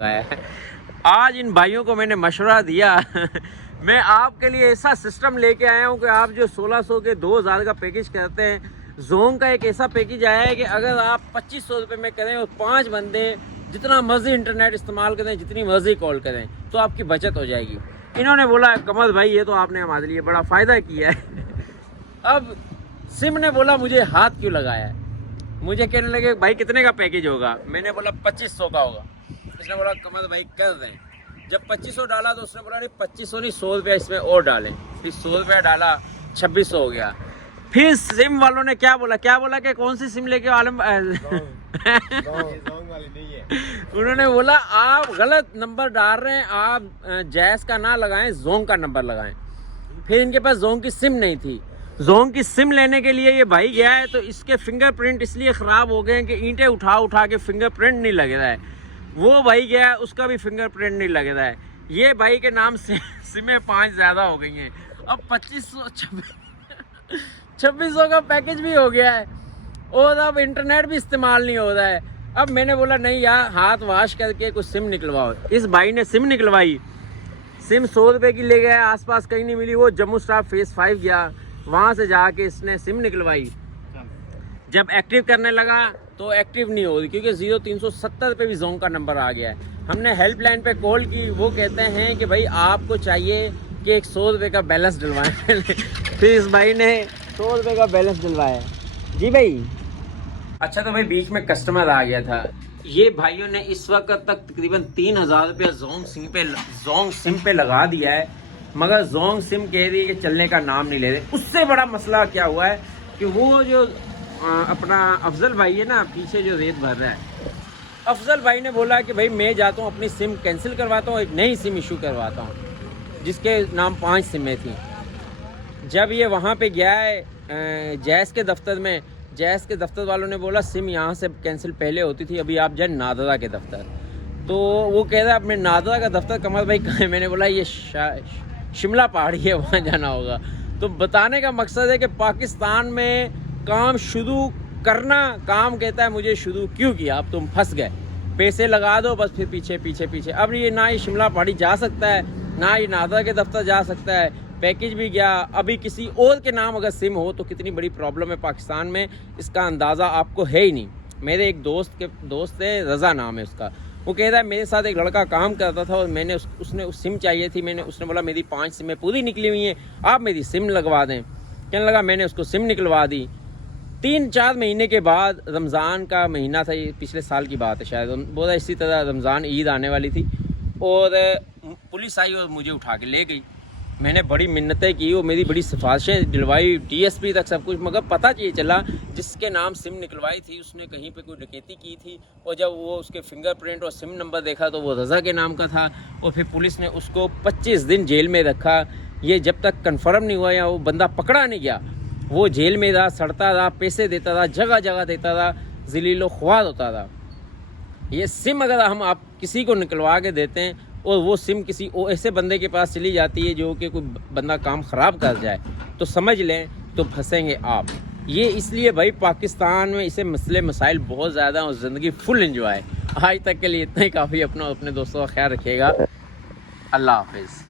आज इन भाइयों को मैंने मशवरा दिया मैं आपके लिए ऐसा सिस्टम लेके आया हूँ कि आप जो 1600 के 2000 का पैकेज करते हैं, जोंग का एक ऐसा पैकेज आया है कि अगर आप 2500 रुपये में करें और 5 बंदे जितना मर्जी इंटरनेट इस्तेमाल करें, जितनी मर्जी कॉल करें, तो आपकी बचत हो जाएगी। इन्होंने बोला कमल भाई ये तो आपने हमारे लिए बड़ा फ़ायदा किया है अब सिम ने बोला मुझे हाथ क्यों लगाया है, मुझे कहने लगे भाई कितने का पैकेज होगा, मैंने बोला 2500 का होगा। इसने बोला कमल भाई कर दें। जब 2500 डाला तो उसने बोला नहीं 2500 नहीं 100 रुपया इसमें और डालें। फिर 100 रुपया डाला 2600 हो गया। फिर सिम वालों ने क्या बोला कि कौन सी सिम लेके आलम उन्होंने बोला आप गलत नंबर डाल रहे हैं, आप जैस का ना लगाएं, जोंग का नंबर लगाएं। फिर इनके पास जोंग की सिम नहीं थी। जोंग की सिम लेने के लिए ये भाई गया है तो इसके फिंगरप्रिंट इसलिए ख़राब हो गए हैं कि ईंटें उठा के फिंगरप्रिंट नहीं लग रहा है। वो भाई गया है उसका भी फिंगरप्रिंट नहीं लग रहा है। ये भाई के नाम से सिमें 5 ज़्यादा हो गई हैं। अब 2600 का पैकेज भी हो गया है और अब इंटरनेट भी इस्तेमाल नहीं हो रहा है। अब मैंने बोला नहीं यार हाथ वाश करके कुछ सिम निकलवाओ। इस भाई ने सिम निकलवाई, सिम 100 रुपये की ले गया, आसपास कहीं नहीं मिली। वो जम्मू स्टाफ फेस 5 गया, वहाँ से जाके इसने सिम निकलवाई। जब एक्टिव करने लगा तो एक्टिव नहीं हो रही क्योंकि 0370 पे भी जोंग का नंबर आ गया है। हमने हेल्पलाइन पे कॉल की, वो कहते हैं कि भाई आपको चाहिए कि एक 100 रुपये का बैलेंस डलवाएं फिर इस भाई ने 100 रुपये का बैलेंस डलवाया। जी भाई अच्छा, तो भाई बीच में कस्टमर आ गया था। ये भाइयों ने इस वक्त तक तकरीबन 3000 रुपया जोंग सिम पे लगा दिया है, मगर जोंग सिम कह रही है कि चलने का नाम नहीं ले रहे। उससे बड़ा मसला क्या हुआ है कि वो जो अपना अफजल भाई है ना पीछे जो रेत भर रहा है, अफजल भाई ने बोला कि भाई मैं जाता हूँ अपनी सिम कैंसिल करवाता हूँ, एक नई सिम इशू करवाता हूँ, जिसके नाम 5 सिमें थी। जब ये वहाँ पे गया है जैस के दफ्तर में, जैस के दफ्तर वालों ने बोला सिम यहाँ से कैंसिल पहले होती थी, अभी आप जाए नादरा के दफ्तर। तो वो कह रहा है अपने नादरा का दफ्तर कमल भाई कहाँ है? मैंने बोला ये शिमला पहाड़ी है, वहाँ जाना होगा। तो बताने का मकसद है कि पाकिस्तान में काम शुरू करना, काम कहता है मुझे शुरू क्यों किया, अब तुम फंस गए, पैसे लगा दो बस, फिर पीछे। अब ये ना ये शिमला पहाड़ी जा सकता है, ना ये नादरा के दफ्तर जा सकता है, पैकेज भी गया। अभी किसी और के नाम अगर सिम हो तो कितनी बड़ी प्रॉब्लम है पाकिस्तान में, इसका अंदाज़ा आपको है ही नहीं। मेरे एक दोस्त है, रज़ा नाम है उसका, वो कह रहा है मेरे साथ एक लड़का काम करता था और मैंने उसने सिम चाहिए थी, उसने बोला मेरी 5 सिमें पूरी निकली हुई हैं, आप मेरी सिम लगवा दें। कहने लगा मैंने उसको सिम निकलवा दी। 3-4 महीने के बाद, रमज़ान का महीना था, ये पिछले साल की बात है शायद, बोला इसी तरह रमज़ान ईद आने वाली थी और पुलिस आई और मुझे उठा के ले गई। मैंने बड़ी मिन्नतें की, वो मेरी बड़ी सिफारिशें दिलवाई, DSP तक सब कुछ, मगर पता ये चला जिसके नाम सिम निकलवाई थी उसने कहीं पे कोई डकैती की थी और जब वो उसके फिंगरप्रिंट और सिम नंबर देखा तो वो रज़ा के नाम का था और फिर पुलिस ने उसको 25 दिन जेल में रखा। ये जब तक कन्फर्म नहीं हुआ या वो बंदा पकड़ा नहीं गया, वो जेल में रहा, सड़ता रहा, पैसे देता रहा, जगह देता रहा, ज़लीलो ख्वार होता रहा। ये सिम अगर हम आप किसी को निकलवा के देते हैं और वो सिम किसी ऐसे बंदे के पास चली जाती है जो कि कोई बंदा काम ख़राब कर जाए, तो समझ लें तो फंसेंगे आप। ये इसलिए भाई पाकिस्तान में इसे मसले मसाइल बहुत ज़्यादा और ज़िंदगी फुल एंजॉय। आज तक के लिए इतना ही काफ़ी। अपने दोस्तों का ख्याल रखिएगा। अल्लाह हाफिज़।